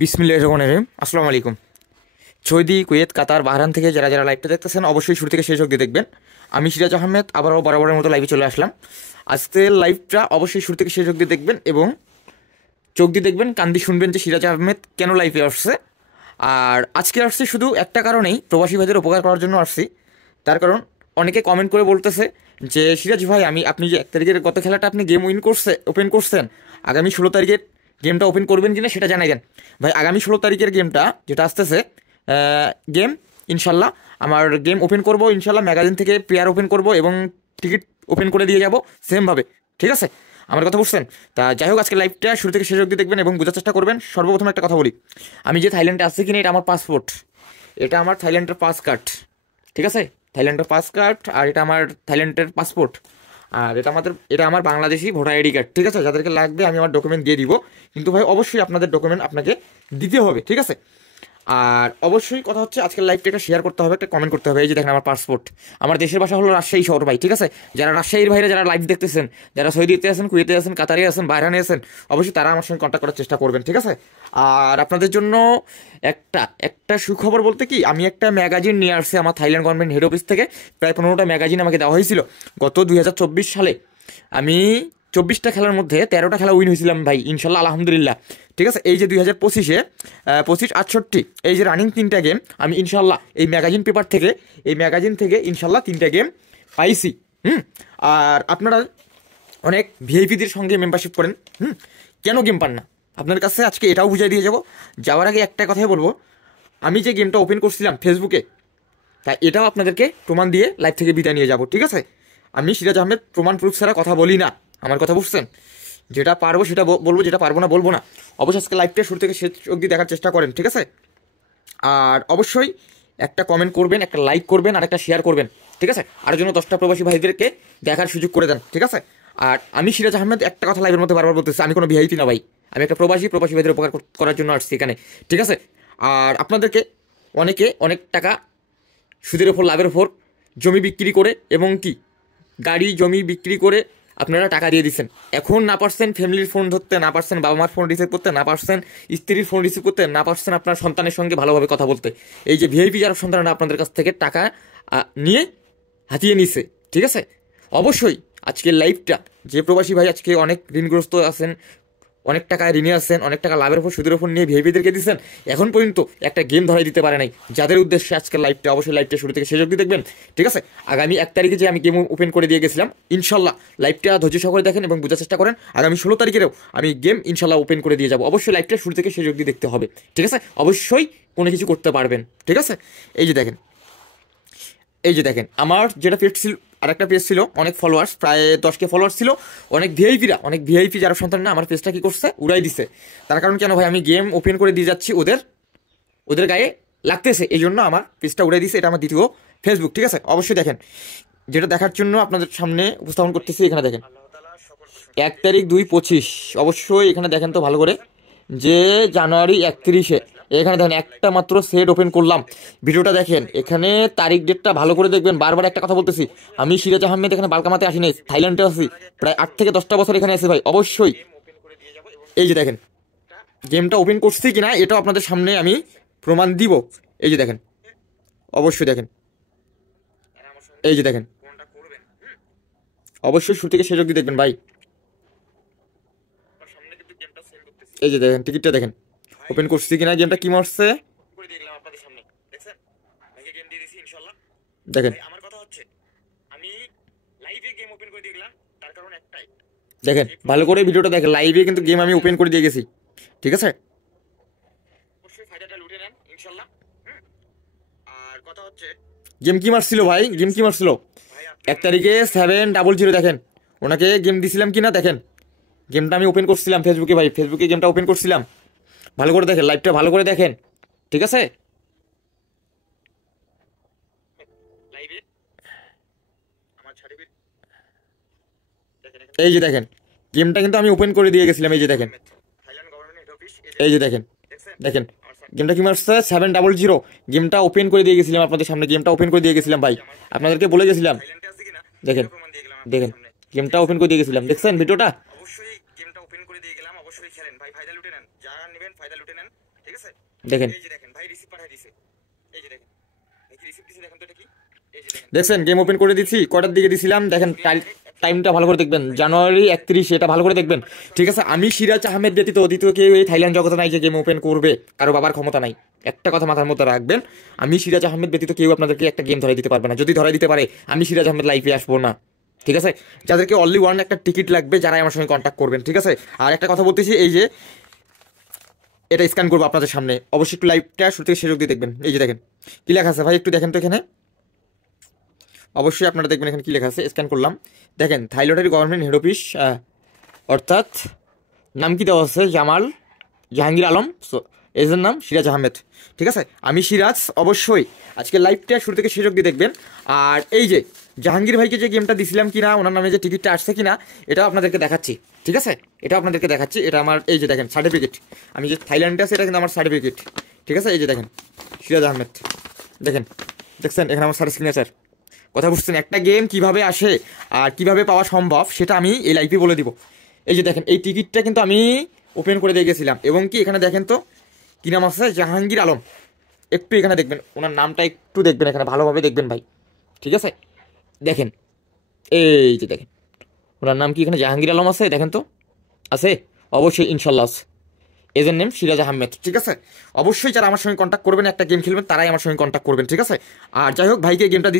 বিসমিল্লাহির রহমানির রহিম। আসসালামু আলাইকুম। সৌদি, কুয়েত, কাতার, বাহরান থেকে যারা যারা লাইভটা দেখতেছেন অবশ্যই শুরু থেকে শেষ অবধি দেখবেন। আমি সিরাজ আহমেদ আবারও বরাবরের মতো লাইভে চলে আসলাম। আজকের লাইভটা অবশ্যই শুরু থেকে শেষ অবধি দেখবেন এবং চোখ দিয়ে দেখবেন, কান দিয়ে শুনবেন যে সিরাজ আহমেদ কেন লাইভে আসছে। আর আজকে আসছি শুধু একটা কারণেই, প্রবাসী ভাইদের উপকার করার জন্য আসছি। তার কারণ অনেকে কমেন্ট করে বলতেছে যে সিরাজ ভাই, আপনি যে 1 তারিখের গত খেলাটা আপনি গেম ওপেন করছেন, আগামী 16 তারিখের গেমটা ওপেন করবেন কিনা সেটা জানাই দেন। ভাই, আগামী 16 তারিখের গেমটা যেটা আসতেছে, গেম ইনশাল্লাহ আমার গেম ওপেন করব, ইনশাল্লাহ ম্যাগাজিন থেকে প্লেয়ার ওপেন করব এবং টিকিট ওপেন করে দিয়ে যাব সেমভাবে। ঠিক আছে, আমার কথা বুঝছেন? তা যাই হোক, আজকে লাইভটা শুরু থেকে শেষ অবধি দেখবেন এবং বোঝার চেষ্টা করবেন। সর্বপ্রথম একটা কথা বলি, আমি যে থাইল্যান্ডে আসছি কিনা এটা আমার পাসপোর্ট, এটা আমার থাইল্যান্ডের পাস কার্ড। ঠিক আছে, থাইল্যান্ডের পাস কার্ড, আর এটা আমার থাইল্যান্ডের পাসপোর্ট, আর এটা আমার বাংলাদেশি ভোটার আইডি কার্ড। ঠিক আছে, যাদেরকে লাগবে আমি আমার ডকুমেন্ট দিয়ে দিব, কিন্তু ভাই অবশ্যই আপনাদের ডকুমেন্ট আপনাকে দিতে হবে। ঠিক আছে, আর অবশ্যই কথা হচ্ছে আজকের লাইভটা একটা শেয়ার করতে হবে, একটা কমেন্ট করতে হবে। এই যে দেখেন আমার পাসপোর্ট, আমার দেশের ভাষা হলো রাজশাহী শহর ভাই। ঠিক আছে, যারা রাজশাহীর বাইরে যারা লাইভ দেখতেছেন, যারা সৌদিতে আছেন, কুয়েতে আছেন, কাতারে আছেন, বাহরানে আছেন, অবশ্যই তারা আমার সঙ্গে কন্ট্যাক্ট করার চেষ্টা করবেন। ঠিক আছে, আর আপনাদের জন্য একটা একটা সুখবর বলতে কি, আমি একটা ম্যাগাজিন নিয়ে আসছি আমার থাইল্যান্ড গভর্নমেন্ট হেড অফিস থেকে। প্রায় 15টা ম্যাগাজিন আমাকে দেওয়া হয়েছিল গত 2024 সালে। আমি 24টা খেলার মধ্যে 13টা খেলা উইন হয়েছিলাম ভাই, ইনশাল্লাহ আলহামদুলিল্লাহ। ঠিক আছে, এই যে 2025-এ 25-68 এই যে রানিং 3টা গেম আমি ইনশাল্লাহ এই ম্যাগাজিন থেকে ইনশাল্লাহ 3টা গেম পাইছি। আর আপনারা অনেক ভিআইপিদের সঙ্গে মেম্বারশিপ করেন, কেন গেম পান না? আপনার কাছে আজকে এটাও বুঝাই দিয়ে যাব। যাওয়ার আগে একটা কথাই বলবো, আমি যে গেমটা ওপেন করছিলাম ফেসবুকে, তা এটাও আপনাদেরকে প্রমাণ দিয়ে লাইভ থেকে বিদায় নিয়ে যাব। ঠিক আছে, আমি সিরাজ আহমেদ প্রমাণ প্রুফ ছাড়া কথা বলি না, আমার কথা বুঝছেন? যেটা পারবো সেটা বলবো, যেটা পারবো না বলবো না। অবশ্যই আজকে লাইভটা শুরু থেকে শেষ অবধি দেখার চেষ্টা করেন। ঠিক আছে, আর অবশ্যই একটা কমেন্ট করবেন, একটা লাইক করবেন, আর একটা শেয়ার করবেন। ঠিক আছে, আর জন্য 10টা প্রবাসী ভাইদেরকে দেখার সুযোগ করে দেন। ঠিক আছে, আর আমি সিরাজ আহমেদ একটা কথা লাইভের মধ্যে বারবার বলতেছি, আমি কোনো ভিআইপি না ভাই, আমি একটা প্রবাসী ভাইদের উপকার করার জন্য আসছি এখানে। ঠিক আছে, আর আপনাদেরকে অনেকে অনেক টাকা সুদের ওপর, লাভের ওপর জমি বিক্রি করে এবং কি গাড়ি জমি বিক্রি করে আপনারা টাকা দিয়ে দিচ্ছেন। এখন না পারছেন ফ্যামিলির ফোন ধরতে, না পারছেন বাবা মার ফোন রিসিভ করতে, না পারছেন স্ত্রীর ফোন রিসিভ করতে, না পারছেন আপনার সন্তানের সঙ্গে ভালোভাবে কথা বলতে। এই যে ভিআইপি যারা সন্তানরা আপনাদের কাছ থেকে টাকা নিয়ে হাতিয়ে নিছে। ঠিক আছে, অবশ্যই আজকের লাইভটা যে প্রবাসী ভাই আজকে অনেক ঋণগ্রস্ত আছেন, অনেক টাকা ঋণে আছেন, অনেক টাকা লাভের উপর সুদের উপর নিয়ে ভিআইপিদেরকে দিচ্ছেন, এখন পর্যন্ত একটা গেম ধরাই দিতে পারে নাই, যাদের উদ্দেশ্যে আজকের লাইভটা, অবশ্যই লাইভটা শুরু থেকে শেষ অবধি দেখবেন। ঠিক আছে, আগামী 1 তারিখে যে আমি গেম ওপেন করে দিয়ে গেছিলাম, ইনশাল্লাহ লাইভটা ধৈর্য সহকারে দেখেন এবং বোঝার চেষ্টা করেন। আগামী 16 তারিখেও আমি গেম ইনশাল্লাহ ওপেন করে দিয়ে যাবো। অবশ্যই লাইভটা শুরু থেকে শেষ অবধি দেখতে হবে। ঠিক আছে, অবশ্যই কোনো কিছু করতে পারবেন। ঠিক আছে, এই যে দেখেন, আমার যেটা পেজ ছিল, আরেকটা পেজ ছিল, অনেক ফলোয়ার্স, প্রায় 10K ফলোয়ার্স ছিল। অনেক ভিআইপি যারা সন্তান না, আমার পেজটা কি করছে, উড়াই দিছে। তার কারণ কেন ভাই, আমি গেম ওপেন করে দিয়ে যাচ্ছি, ওদের গায়ে লাগতেছে, এই জন্য আমার পেজটা উড়াই দিছে। এটা আমার দ্বিতীয় ফেসবুক। ঠিক আছে, অবশ্যই দেখেন, যেটা দেখার জন্য আপনাদের সামনে উপস্থাপন করতেছি। এখানে দেখেন 1 তারিখ 2/25, অবশ্যই এখানে দেখেন তো ভালো করে, যে জানুয়ারি 31-এ এখানে দেখেন একটা মাত্র সেট ওপেন করলাম। ভিডিওটা দেখেন, এখানে তারিখ ডেটটা ভালো করে দেখবেন। বারবার একটা কথা বলতেছি, আমি সিরাজ আহমেদ এখানে বালকামাতে আসিনি, থাইল্যান্ডে আছি, প্রায় 8 থেকে 10টা বছর এখানে আছি ভাই। অবশ্যই এই যে দেখেন, গেমটা ওপেন করছি কিনা এটাও আপনাদের সামনে আমি প্রমাণ দিব। এই যে দেখেন, অবশ্যই দেখেন, এই যে দেখেন, অবশ্যই শুরু থেকে শেষ অবধি দেখবেন ভাই। এই যে দেখেন, টিকিটটা দেখেন ওপেন করছি কিনা, গেমটা কি মারছে দেখেন। দেখেন ভালো করে ভিডিওটা দেখেন, লাইভে কিন্তু গেম আমি ওপেন করে দিয়ে গেছি। ঠিক আছে, গেম কি মারছিল ভাই, গেম কি মারছিল 1 তারিখে 700, দেখেন ওনাকে গেম দিছিলাম কিনা দেখেন। গেমটা আমি ওপেন করছিলাম ফেসবুকে ভাই, ফেসবুকে গেমটা ওপেন করছিলাম। ভালো করে দেখেন, লাইভটা ভালো করে দেখেন। ঠিক আছে, এই যে দেখেন, গেমটা কিন্তু আমি ওপেন করে দিয়ে গেছিলাম। এই যে দেখেন, এই যে দেখেন, দেখেন গেমটা কি মারছে 700, গেমটা ওপেন করে দিয়ে গেছিলাম আপনাদের সামনে, গেমটা ওপেন করে দিয়ে গেছিলাম ভাই, আপনাদেরকে বলে গেছিলাম। দেখেন, দেখেন গেমটা ওপেন করে দিয়ে গেছিলাম, দেখছেন ভিডিওটা? ঠিক আছে দেখেন এই যে দেখেন ভাই রিসিভ পাঠিয়ে দিয়েছে এই যে দেখেন ভাই কি রিসিভ দিয়েছে দেখেন তো এটা কি এই যে দেখেন গেম ওপেন করে দিছি কটার দিকে দিছিলাম দেখেন টাইমটা ভালো করে দেখবেন জানুয়ারি 31 এটা ভালো করে দেখবেন ঠিক আছে আমি সিরাজ আহমেদ ব্যতীত দ্বিতীয় কেউ এই থাইল্যান্ড জগতে নাই যে গেম ওপেন করবে কারো বাবার ক্ষমতা নাই একটা কথা মাথার মধ্যে রাখবেন আমি সিরাজ আহমেদ ব্যতীত কেউ আপনাদেরকে একটা গেম ধরাই দিতে পারবে না যদি ধরাই দিতে পারে আমি সিরাজ আহমেদ লাইভে আসবো না ঠিক আছে যাদেরকে অনলি ওয়ান একটা টিকিট লাগবে যারাই আমার সঙ্গে কন্ট্যাক্ট করবেন ঠিক আছে আর একটা কথা বলতেছি এই যে এটা স্ক্যান করবো আপনাদের সামনে অবশ্যই একটু লাইভটা শুরু থেকে শেষ অবধি দেখবেন এই যে দেখেন কী লেখা আছে ভাই একটু দেখেন তো এখানে অবশ্যই আপনারা দেখবেন এখানে কী লেখা আছে স্ক্যান করলাম দেখেন থাইল্যান্ডের গভর্নমেন্ট হেড অফিস অর্থাৎ নাম কি দেওয়া আছে জাহাঙ্গীর আলম এজের নাম সিরাজ আহমেদ ঠিক আছে আমি সিরাজ অবশ্যই আজকে লাইভটা শুরু থেকে শেষ অবধি দেখবেন আর এই যে জাহাঙ্গীর ভাইকে যে গেমটা দিছিলাম কিনা ওনার নামে যে টিকিটটা আসছে কিনা এটাও আপনাদেরকে দেখাচ্ছি ঠিক আছে এটা আপনাদেরকে দেখাচ্ছি এটা আমার এই যে দেখেন সার্টিফিকেট আমি যে থাইল্যান্ডে আছে এটা কিন্তু আমার সার্টিফিকেট ঠিক আছে এই যে দেখেন সিরাজ আহমেদ দেখছেন এখানে আমার সিগনেচার কথা বুঝছেন একটা গেম কিভাবে আসে আর কিভাবে পাওয়া সম্ভব সেটা আমি এই লাইভে বলে দিব এই যে দেখেন এই টিকিটটা কিন্তু আমি ওপেন করে দিয়ে গেছিলাম এবং কি এখানে দেখেন তো কী নাম আছে জাহাঙ্গীর আলম একটু এখানে দেখবেন ওনার নামটা একটু দেখবেন এখানে ভালোভাবে দেখবেন ভাই ঠিক আছে দেখেন এই যে দেখেন ওনার নাম কি এখানে জাহাঙ্গীর আলম আছে দেখেন তো আছে অবশ্যই ইনশাল্লাহ আছে এজের নেম সিরাজ আহমেদ ঠিক আছে অবশ্যই যারা আমার সঙ্গে কন্ট্যাক্ট করবেন একটা গেম খেলবেন তারাই আমার সঙ্গে কন্ট্যাক্ট করবেন ঠিক আছে আর যাই হোক ভাইকে গেমটা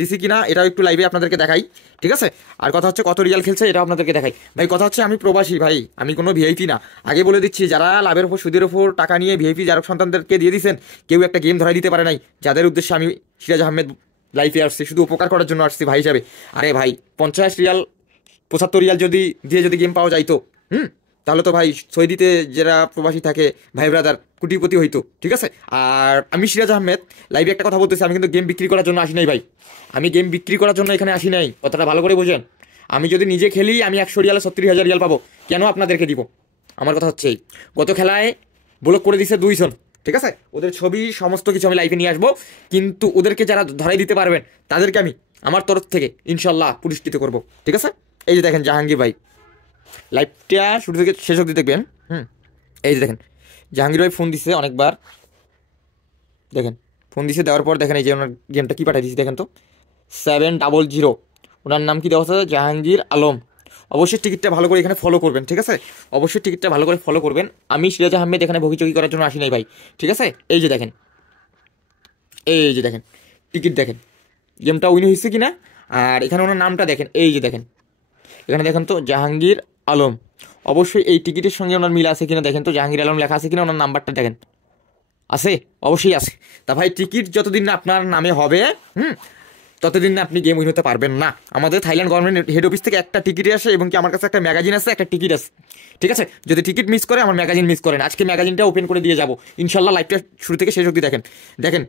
দিছি কিনা এটাও একটু লাইভে আপনাদেরকে দেখাই ঠিক আছে আর কথা হচ্ছে কত রিয়াল খেলছে এটাও আপনাদেরকে দেখাই ভাই কথা হচ্ছে আমি প্রবাসী ভাই আমি কোনো ভিআইপি না আগে বলে দিচ্ছি যারা লাভের ওপর সুদের ওপর টাকা নিয়ে ভিআইপি যারা সন্তানদেরকে দিয়ে দিয়েছেন কেউ একটা গেম ধরাই দিতে পারে নাই যাদের উদ্দেশ্যে আমি সিরাজ আহমেদ লাইফে আসছি শুধু উপকার করার জন্য আসছি ভাই হিসাবে আরে ভাই 50 রিয়াল 75 রিয়াল যদি গেম পাওয়া যাইতো তাহলে তো ভাই সৌদিতে যারা প্রবাসী থাকে ভাই ব্রাদার কোটিপতি হইতো ঠিক আছে আর আমি সিরাজ আহমেদ লাইভে একটা কথা বলতেছি আমি কিন্তু গেম বিক্রি করার জন্য আসি নাই ভাই আমি গেম বিক্রি করার জন্য এখানে আসি নাই কথাটা ভালো করে বোঝেন আমি যদি নিজে খেলি আমি 100 রিয়ালে 70,000 রিয়াল পাবো কেন আপনাদেরকে দিব আমার কথা হচ্ছে গত খেলায় ব্লক করে দিছে 2 জন ঠিক আছে ওদের ছবি সমস্ত কিছু আমি লাইভে নিয়ে আসবো কিন্তু ওদেরকে যারা ধরাই দিতে পারবেন তাদেরকে আমি আমার তরফ থেকে ইনশাল্লাহ পুরস্কৃত করবো ঠিক আছে এই যে দেখেন জাহাঙ্গীর ভাই লাইভটা শুরু থেকে শেষ অবধি দেখবেন এই যে দেখেন জাহাঙ্গীর ভাই ফোন দিছে অনেকবার দেখেন ফোন দিছে দেওয়ার পর দেখেন এই যে ওনার গেমটা কী পাঠিয়ে দিচ্ছে দেখেন তো 700 ওনার নাম কি দেওয়া আছে জাহাঙ্গীর আলম অবশ্যই টিকিটটা ভালো করে এখানে ফলো করবেন ঠিক আছে অবশ্যই টিকিটটা ভালো করে ফলো করবেন আমি সিরাজ আহমেদ এখানে ভগিচগি করার জন্য আসি নাই ভাই ঠিক আছে এই যে দেখেন টিকিট দেখেন গেমটা উইন হয়েছে কিনা আর এখানে ওনার নামটা দেখেন এই যে দেখেন এখানে দেখেন তো জাহাঙ্গীর আলম অবশ্যই এই টিকিটের সঙ্গে ওনার মিল আছে কিনা দেখেন তো জাহাঙ্গীর আলম লেখা আছে কিনা ওনার নাম্বারটা দেখেন আছে অবশ্যই আছে তা ভাই টিকিট যতদিন না আপনার নামে হবে ততদিন না আপনি গেম উইন হতে পারবেন না আমাদের থাইল্যান্ড গভর্নমেন্ট হেড অফিস থেকে একটা টিকিট আসে এবং কি আমার কাছে একটা ম্যাগাজিন আছে একটা টিকিট আছে ঠিক আছে যদি টিকিট মিস করে আমার ম্যাগাজিন মিস করেন আজকে ম্যাগাজিনটা ওপেন করে দিয়ে যাবো ইনশাল্লাহ লাইভটা শুরু থেকে শেষ অবধি দেখেন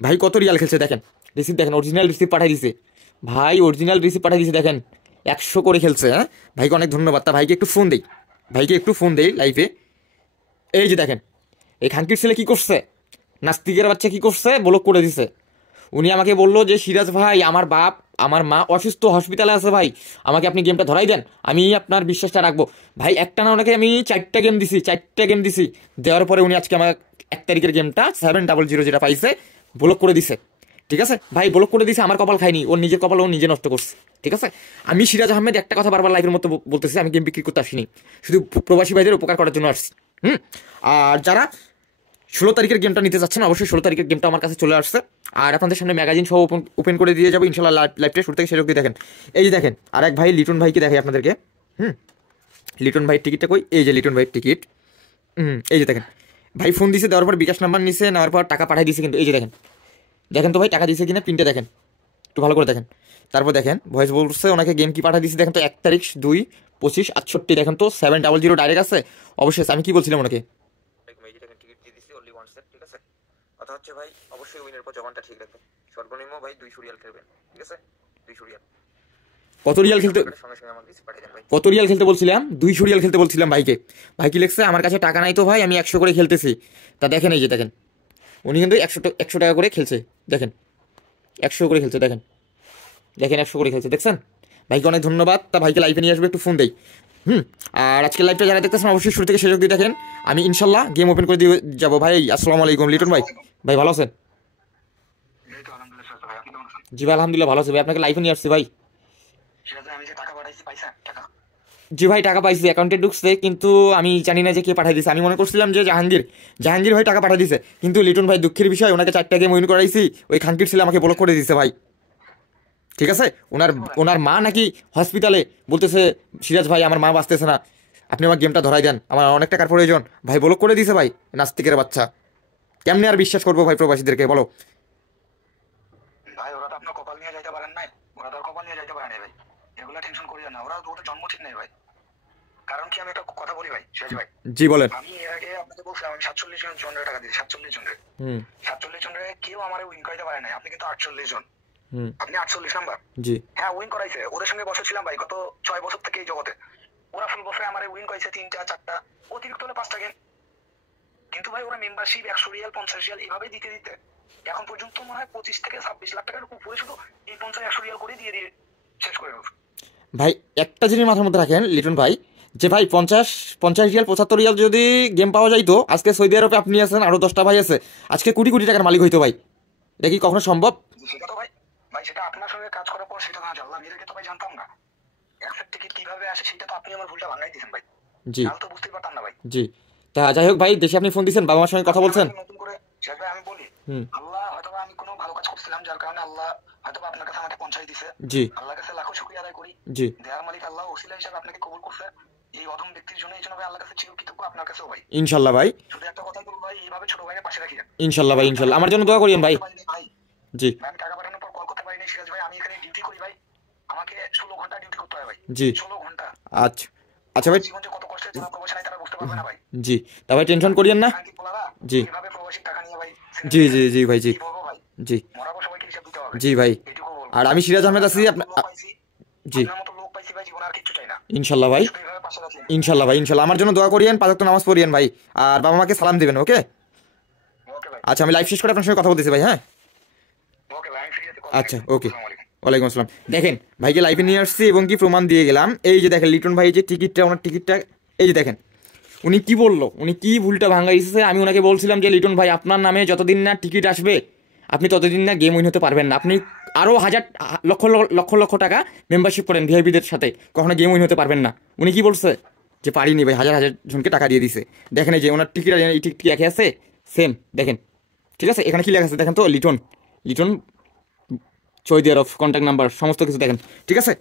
ভাই কত রিয়াল খেলছে দেখেন রিসিভ দেখেন অরিজিনাল রিসিভ পাঠিয়ে দিছে ভাই অরিজিনাল রিসিভ পাঠিয়ে দিছে দেখেন 100 করে খেলছে হ্যাঁ ভাইকে অনেক ধন্যবাদ তা ভাইকে একটু ফোন দেই লাইভে এই যে দেখেন এই খানকির ছেলে কী করছে নাস্তিকের বাচ্চা কী করছে ব্লক করে দিছে উনি আমাকে বললো যে সিরাজ ভাই আমার বাপ আমার মা অসুস্থ হসপিটালে আছে ভাই আমাকে আপনি গেমটা ধরাই দেন আমি আপনার বিশ্বাসটা রাখবো ভাই একটা না ওনাকে আমি 4টা গেম দিছি দেওয়ার পরে উনি আজকে আমার 1 তারিখের গেমটা 700 যেটা পাইছে ব্লক করে দিছে ঠিক আছে ভাই ব্লক করে দিছে আমার কপাল খাইনি ওর নিজের কপাল ও নিজে নষ্ট করছে ঠিক আছে আমি সিরাজ আহমেদ একটা কথা বারবার লাইভের মতো বলতেছি আমি গেম বিক্রি করতে আসিনি শুধু প্রবাসী ভাইদের উপকার করার জন্য আসছি আর যারা 16 তারিখের গেমটা নিতে চাচ্ছেন অবশ্যই 16 তারিখের গেমটা আমার কাছে চলে আসছে আর আপনাদের সামনে ম্যাগাজিন সহ ওপেন করে দিয়ে যাবো ইনশাল্লাহ লাইভটা শুরু থেকে শেষ অবধি দেখেন এই যে দেখেন আর এক ভাই লিটন ভাইকে দেখাই আপনাদেরকে লিটন ভাইয়ের টিকিটটা কই এই যে লিটন ভাইয়ের টিকিট এই যে দেখেন ভাই ফোন দিছে দেওয়ার পর বিকাশ নাম্বার নিছে নেওয়ার পর টাকা পাঠিয়ে দিছে কিন্তু এই যে দেখেন তো ভাই টাকা দিছে কিনা পিনটা দেখেন একটু ভালো করে দেখেন তারপর দেখেন ভয়েস বলছে ওনাকে গেম কি পাঠিয়ে দিছে দেখেন তো 1 তারিখ 2/25/68 দেখেন তো 700 ডাইরেক্ট আছে অবশ্যই আমি কি বলছিলাম ওনাকে কথা হচ্ছে ভাই অবশ্যই উইনের পর জবানটা ঠিক রাখবেন সর্বনিম্ন ভাই 200 রিয়াল খেলবেন ঠিক আছে 200 রিয়াল কত রিয়াল খেলতে বলছিলাম 200 রিয়াল খেলতে বলছিলাম ভাইকে ভাই কি লিখছে আমার কাছে টাকা নাই তো ভাই আমি 100 করে খেলতেছি তা দেখেন এই যে দেখেন উনি কিন্তু 100 টাকা করে খেলছে দেখেন 100 করে খেলছে দেখেন 100 করে খেলছে দেখছেন ভাইকে অনেক ধন্যবাদ তা ভাইকে লাইভে নিয়ে আসবে একটু ফোন দেই হুম। আর আজকে লাইভটা যারা দেখতেছেন অবশ্যই শুরু থেকে শেষ অবধি দেখেন। আমি ইনশাল্লাহ গেম ওপেন করে দিয়ে যাবো। ভাই আসসালামু আলাইকুম লিটন ভাই। ভাই ভালো আছেন? জি ভাই আলহামদুলিল্লাহ ভালো আছি ভাই। আপনাকে লাইভে নিয়ে আসছি ভাই। জি ভাই টাকা পাইছি, অ্যাকাউন্টে ঢুকছে, কিন্তু আমি জানি না যে কে পাঠিয়ে দিছে। আমি মনে করছিলাম যে জাহাঙ্গীর ভাই টাকা পাঠিয়ে দিছে, কিন্তু লিটন ভাই দুঃখের বিষয় ওনাকে 4টা গেম উইন করাইছি, ওই খানকির ছেলে আমাকে ব্লক করে দিছে ভাই। ঠিক আছে, ওনার ওনার মা নাকি হসপিটালে, বলতেছে সিরাজ ভাই আমার মা বাঁচতেছে না, আপনি আমার গেমটা ধরাই দেন, আমার অনেক টাকার প্রয়োজন। ভাই ব্লক করে দিছে ভাই, নাস্তিকের বাচ্চা। কেমনে আর বিশ্বাস করবো ভাই প্রবাসীদেরকে বলো? ভাই ওরা তো আপনার কপাল নিয়ে যাইতে পারেন নাই, ওরা তো কপাল নিয়ে যাইতে পারে নাই ভাই, এগুলা টেনশন করিও না, ওরা তো ওটা জন্ম ঠিক নেই ভাই। কারণ কি আমি একটা কথা বলি ভাই সিরাজ ভাই। জি বলেন। আমি এর আগে আপনাকে বলছিলাম আমি 47 জনের টাকা দিয়েছি, 47 জনের। 47 জনের কেউ আমার উইন করাইতে পারে নাই, আপনি কিন্তু 48 জন, আপনি 48 নাম্বার। জি হ্যাঁ উইন করাইছে, ওদের সঙ্গে বসে ছিলাম ভাই গত 6 বছর থেকে এই জগতে। ওরা ফুল বছরে আমার উইন করাইছে 3টা 4টা, অতিরিক্ত হলে 5টা গেম। কিন্তু ভাই ওরা মেম্বারশিপ 100 রিয়াল 50 রিয়াল এভাবে দিতে দিতে এখন পর্যন্ত মনে হয় 25 থেকে 26 লাখ টাকার উপরে শুধু এই 50-100 রিয়াল করে দিয়ে শেষ করে দেবো। ভাই একটা জিনিস মাথার মধ্যে রাখেন লিটন ভাই, যে ভাই 50 রিয়াল 75 রিয়াল যদি গেম পাওয়া যাইতো, আজকে সৌদি আরবে আপনি আছেন, আরো 10টা ভাই আছে, আজকে কোটি কোটি টাকার মালিক হইতো ভাই। এটা কি কখনো সম্ভব? সেটা তো ভাই, ভাই সেটা আপনার সঙ্গে কাজ করার পর সেটা না জানলাম, এর আগে তো ভাই জানতাম না এক টিকিট কিভাবে আসে, সেটা তো আপনি আমার ভুলটা ভাঙাই দিয়েছেন ভাই। জি তো বুঝতেই পারতাম না ভাই। জি। তা যাই হোক ভাই, দেশে আপনি ফোন দিয়েছেন, বাবা মার সঙ্গে কথা বলছেন? নতুন করে সেটা আমি বলি, আল্লাহ হয়তো আমি কোনো ভালো কাজ করছিলাম যার কারণে আল্লাহ হয়তো আপনার কাছে আমাকে পৌঁছাই দিছে। জি আল্লাহর কাছে লাখো শুকরিয়া আদায় করি। জি। দেয়ার মালিক আল্লাহ ওসিলা হিসেবে আপনাকে কবুল করছে এই অধম ব্যক্তির জন্য, এই জন্য ভাই আল্লাহর কাছে চিরকৃতজ্ঞ, আপনার কাছেও ভাই। ইনশাল্লাহ ভাই, শুধু একটা কথা বলবো ভাই, এইভাবে ছোট ভাইয়ের পাশে রাখি। ইনশাল্লাহ ভাই, ইনশাল্লাহ আমার জন্য দোয়া করিয়েন ভাই। জি আমি টাকা পাঠানোর পর কল করতে পারিনি সিরাজ ভাই, আমি এখানে ডিউটি করি ভাই, আমাকে 16 ঘন্টা ডিউটি করতে হয় ভাই। জি 16 ঘন্টা। আচ্ছা আচ্ছা ভাই। জীবন যে কত কষ্টের, যারা প্রবাসী নাই তারা বুঝতে পারবে না ভাই। জি তা ভাই টেনশন করিয়েন না। জি এভাবে প্রবাসী টাকা নিয়ে ভাই। জি জি জি ভাই। জি জি মরাবো, সবাইকে হিসাব দিতে হবে। জি ভাই। আর আমি সিরাজ আহমেদ আছি আপনার। জি মতো লোক পাইছি ভাই, জীবন আর কিছু চাই না। ইনশাল্লাহ ভাই, ইনশাল্লাহ ভাই, ইনশাল্লাহ আমার জন্য দোয়া করিয়েন, 5 ওয়াক্ত নামাজ পড়িয়েন ভাই, আর বাবা মাকে সালাম দিবেন। ওকে আচ্ছা, আমি লাইভ শেষ করে আপনার সঙ্গে কথা বলতেছি ভাই। হ্যাঁ আচ্ছা ওকে, ওয়ালাইকুম আসসালাম। দেখেন ভাইকে লাইভে নিয়ে আসছি এবং কি প্রমাণ দিয়ে গেলাম। এই যে দেখেন লিটন ভাই যে টিকিটটা, ওনার টিকিটটা এই যে দেখেন, উনি কি বললো, উনি কি ভুলটা ভাঙাইছে। আমি ওনাকে বলছিলাম যে লিটন ভাই আপনার নামে যতদিন না টিকিট আসবে আপনি ততদিন না গেম উইন হতে পারবেন না, আপনি আরও লক্ষ লক্ষ লক্ষ টাকা মেম্বারশিপ করেন ভিআইপিদের সাথে, কখনো গেম উইন হতে পারবেন না। উনি কি বলছে যে পারিনি ভাই, হাজার হাজার জনকে টাকা দিয়ে দিছে। দেখেন এই যে ওনার টিকিট, এই টিকিট লেখা আছে সেম, দেখেন ঠিক আছে, এখানে কি লেখা আছে দেখেন তো, লিটন সৌদি আরব, কন্ট্যাক্ট নাম্বার সমস্ত কিছু দেখেন, ঠিক আছে।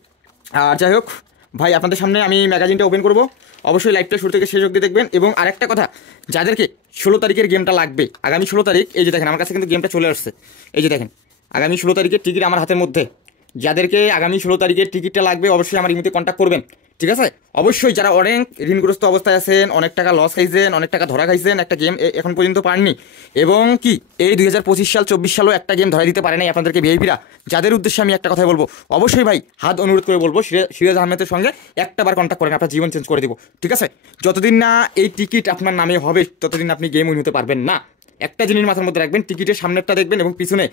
আর যাই হোক ভাই, আপনাদের সামনে আমি ম্যাগাজিনটা ওপেন করবো, অবশ্যই লাইভটা শুরু থেকে শেষ অবধি দেখবেন। এবং আরেকটা কথা, যাদেরকে 16 তারিখের গেমটা লাগবে, আগামী 16 তারিখ, এই যে দেখেন আমার কাছে কিন্তু গেমটা চলে আসছে, এই যে দেখেন আগামী 16 তারিখের টিকিট আমার হাতের মধ্যে। যাদেরকে আগামী 16 তারিখের টিকিটটা লাগবে অবশ্যই আমার ইমেতে কন্ট্যাক্ট করবেন, ঠিক আছে। অবশ্যই যারা অনেক ঋণগ্রস্ত অবস্থায় আছেন, অনেক টাকা লস খাইছেন, অনেক টাকা ধরা খাইছেন, একটা গেম এখন পর্যন্ত পাননি, এবং কি এই 2025 সাল 24 সালও একটা গেম ধরা দিতে পারে নাই আপনাদেরকে ভিআইপিরা, যাদের উদ্দেশ্যে আমি একটা কথাই বলবো, অবশ্যই ভাই হাত অনুরোধ করে বলবো সিরাজ আহমেদের সঙ্গে একটাবার কন্ট্যাক্ট করেন, আপনার জীবন চেঞ্জ করে দেবো, ঠিক আছে। যতদিন না এই টিকিট আপনার নামে হবে ততদিন আপনি গেম উইন হতে পারবেন না। একটা জিনিস মাথার মধ্যে রাখবেন, টিকিটের সামনেরটা দেখবেন এবং পিছনে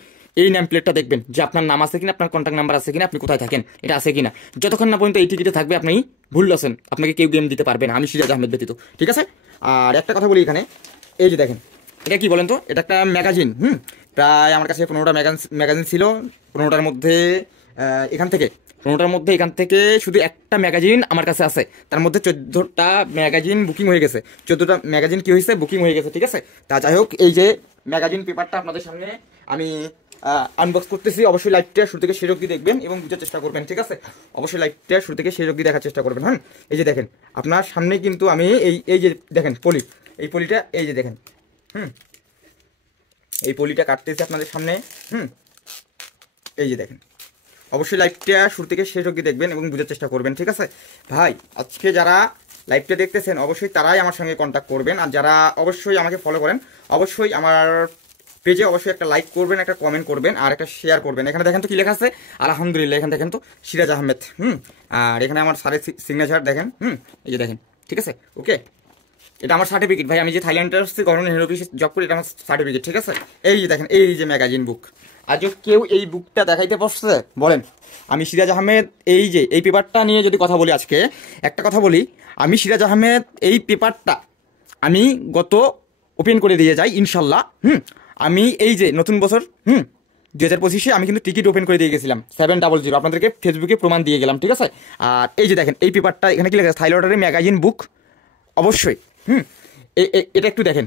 এই নেম প্লেটটা দেখবেন যে আপনার নাম আছে কিনা, আপনার কন্ট্যাক্ট নাম্বার আছে কিনা, আপনি কোথায় থাকেন এটা আছে কিনা। যতক্ষণ না পর্যন্ত এই টিকিটে থাকবে আপনি ভুল আছেন, আপনাকে কেউ গেম দিতে পারবে না, আমি সিরাজ আহমেদ ব্যতীত, ঠিক আছে। আর একটা কথা বলি এখানে, এই যে দেখেন এটা কি বলেন তো, এটা একটা ম্যাগাজিন। প্রায় আমার কাছে 15টা ম্যাগাজিন ছিল, 15টার মধ্যে এখান থেকে শুধু একটা ম্যাগাজিন আমার কাছে আছে, তার মধ্যে 14টা ম্যাগাজিন বুকিং হয়ে গেছে, 14টা ম্যাগাজিন কি হয়েছে, বুকিং হয়ে গেছে, ঠিক আছে। তা যাই হোক, এই যে ম্যাগাজিন পেপারটা আপনাদের সামনে আমি আনবক্স করতেছি, অবশ্যই লাইভটা শুরু থেকে শেষ অবধি দেখবেন এবং বুঝার চেষ্টা করবেন, ঠিক আছে। অবশ্যই লাইভটা শুরু থেকে শেষ অবধি দেখার চেষ্টা করবেন। হ্যাঁ এই যে দেখেন আপনার সামনে কিন্তু আমি এই যে দেখেন এই পলিটা, এই যে দেখেন এই পলিটা কাটতেছি আপনাদের সামনে। এই যে দেখেন, অবশ্যই লাইভটা শুরু থেকে শেষ অবধি দেখবেন এবং বুঝার চেষ্টা করবেন, ঠিক আছে ভাই। আজকে যারা লাইভটা দেখতেছেন অবশ্যই তারাই আমার সঙ্গে কন্ট্যাক্ট করবেন, আর যারা অবশ্যই আমাকে ফলো করেন অবশ্যই আমার পেজে অবশ্যই একটা লাইক করবেন, একটা কমেন্ট করবেন, আর একটা শেয়ার করবেন। এখানে দেখেন তো কি লেখা আছে, আলহামদুলিল্লাহ, এখানে দেখেন তো সিরাজ আহমেদ। আর এখানে আমার স্যারের সিগনেচার দেখেন, এই যে দেখেন, ঠিক আছে। ওকে, এটা আমার সার্টিফিকেট ভাই, আমি যে থাইল্যান্ডে আসছি গভর্নমেন্ট হেড অফিসে জব করি, এটা আমার সার্টিফিকেট, ঠিক আছে। এই যে দেখেন এই যে ম্যাগাজিন বুক, আজও কেউ এই বুকটা দেখাইতে পারছে বলেন? আমি সিরাজ আহমেদ এই পেপারটা নিয়ে যদি কথা বলি, আজকে একটা কথা বলি, আমি সিরাজ আহমেদ এই পেপারটা আমি গত ওপেন করে দিয়ে যাই ইনশাল্লাহ। আমি এই যে নতুন বছর 2025-এ আমি কিন্তু টিকিট ওপেন করে দিয়ে গেছিলাম 700, আপনাদেরকে ফেসবুকে প্রমাণ দিয়ে গেলাম, ঠিক আছে? আর এই যে দেখেন এই পেপারটা, এখানে কি লেখা আছে, থাইলটারি ম্যাগাজিন বুক, অবশ্যই এটা একটু দেখেন,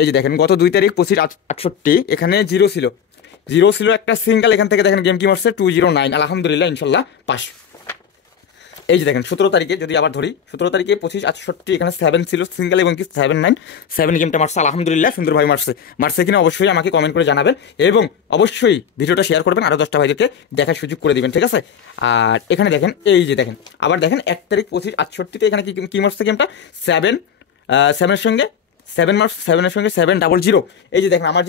এই যে দেখেন গত 2 তারিখ 25/68 এখানে জিরো ছিল একটা সিঙ্গেল, এখান থেকে দেখেন গেম কি মারছে 209, আলহামদুলিল্লাহ ইনশাল্লাহ পাস। এই যে দেখেন 17 তারিখে যদি আবার ধরি, 17 তারিখে 25/68 এখানে 7 ছিল সিঙ্গেল এবং কি 7 গেমটা মারছে, আলহামদুলিল্লাহ সুন্দরভাবে মারছে কিনা অবশ্যই আমাকে কমেন্ট করে জানাবেন এবং অবশ্যই ভিডিওটা শেয়ার করবেন, আরও 10টা ভাইদেরকে দেখার সুযোগ করে দিবেন, ঠিক আছে? আর এখানে দেখেন এই যে দেখেন আবার দেখেন 1 তারিখ 25/68 এখানে কি মারছে গেমটা 7-এর সঙ্গে 7 মার্চ, 7-এর সঙ্গে 700। এই যে দেখেন আমার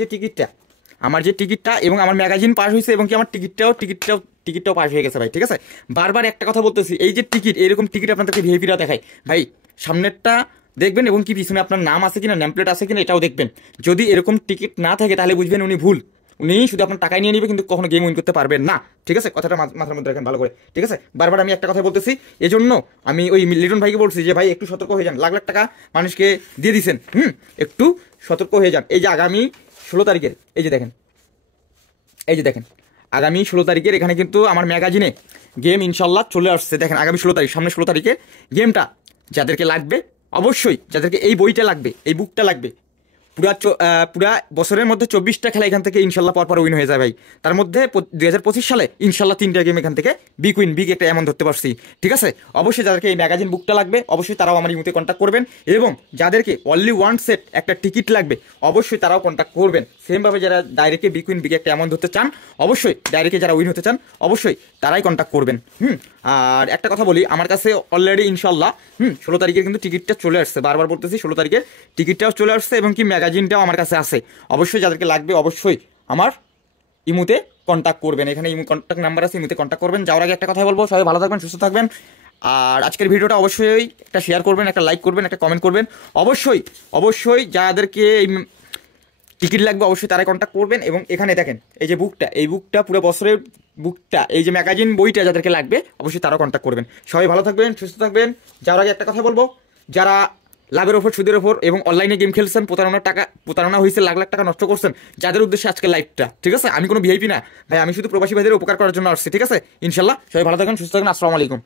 যে টিকিটটা এবং আমার ম্যাগাজিন পাস হয়েছে এবং কি আমার টিকিটটাও পাস হয়ে গেছে ভাই, ঠিক আছে? বারবার একটা কথা বলতেছি, এই যে টিকিট, এরকম টিকিট আপনাদেরকে ভিআইপিরা দেখায় ভাই, সামনেরটা দেখবেন এবং কি পিছনে আপনার নাম আছে কিনা, নেম প্লেট আছে কিনা এটাও দেখবেন। যদি এরকম টিকিট না থাকে তাহলে বুঝবেন উনি ভুল, উনি শুধু আপনার টাকায় নিয়ে নেবে কিন্তু কখনো গেম উইন করতে পারবেন না, ঠিক আছে? কথাটা মাথার মধ্যে রাখেন ভালো করে, ঠিক আছে? বারবার আমি একটা কথা বলতেছি, এজন্য আমি ওই লিটন ভাইকে বলছি যে ভাই একটু সতর্ক হয়ে যান, লাখ টাকা মানুষকে দিয়ে দিচ্ছেন, একটু সতর্ক হয়ে যান। এই যে আগামী 16 তারিখের এই যে দেখেন আগামী 16 তারিখের এখানে কিন্তু আমার ম্যাগাজিনে গেম ইনশাল্লাহ চলে আসছে। দেখেন আগামী 16 তারিখ, সামনে 16 তারিখে গেমটা যাদেরকে লাগবে, অবশ্যই যাদেরকে এই বইটা লাগবে, এই বুকটা লাগবে, পুরা বছরের মধ্যে 24টা খেলা এখান থেকে ইনশাল্লাহ পরপর উইন হয়ে যায় ভাই। তার মধ্যে 2025 সালে ইনশাল্লাহ 3টা গেম এখান থেকে বিগ একটা এমন ধরতে পারছি, ঠিক আছে? অবশ্যই যাদেরকে এই ম্যাগাজিন বুকটা লাগবে অবশ্যই তারাও আমার ইমুতে কন্ট্যাক্ট করবেন এবং যাদেরকে অনলি 1 সেট একটা টিকিট লাগবে অবশ্যই তারাও কন্ট্যাক্ট করবেন। সেমভাবে যারা ডাইরেক্টে বিগ একটা এমন ধরতে চান, অবশ্যই ডাইরেক্টে যারা উইন হতে চান অবশ্যই তারাই কন্ট্যাক্ট করবেন। আর একটা কথা বলি, আমার কাছে অলরেডি ইনশাল্লাহ 16 তারিখের কিন্তু টিকিটটা চলে আসছে, বারবার বলতেছি 16 তারিখের টিকিটটাও চলে আসছে এবং কি ম্যাগাজিনটাও আমার কাছে আছে। অবশ্যই যাদেরকে লাগবে অবশ্যই আমার ইমুতে কন্ট্যাক্ট করবেন, এখানে ইমু কন্ট্যাক্ট নাম্বার আছে, ইমুতে কন্ট্যাক্ট করবেন। যাওয়ার আগে একটা কথা বলবো, সবাই ভালো থাকবেন, সুস্থ থাকবেন। আর আজকের ভিডিওটা অবশ্যই একটা শেয়ার করবেন, একটা লাইক করবেন, একটা কমেন্ট করবেন। অবশ্যই যাদেরকে এই টিকিট লাগবে অবশ্যই তারাই কন্ট্যাক্ট করবেন। এবং এখানে দেখেন এই যে বুকটা পুরো বছরের বুকটা, এই যে ম্যাগাজিন বইটা যাদেরকে লাগবে অবশ্যই তারাও কন্ট্যাক্ট করবেন। সবাই ভালো থাকবেন, সুস্থ থাকবেন। যাওয়ার আগে একটা কথা বলবো, যারা লাভের ওপর সুদের ওপর এবং অনলাইনে গেম খেলছেন, প্রতারণা হয়েছে, লাখ টাকা নষ্ট করছেন, যাদের উদ্দেশ্যে আজকে লাইভটা, ঠিক আছে? আমি কোনো ভিআইপি না ভাই, আমি শুধু প্রবাসী ভাইদের উপকার করার জন্য আসছি, ঠিক আছে? ইনশাল্লাহ সবাই ভালো থাকবেন, সুস্থ থাকবেন। আসসালামু আলাইকুম।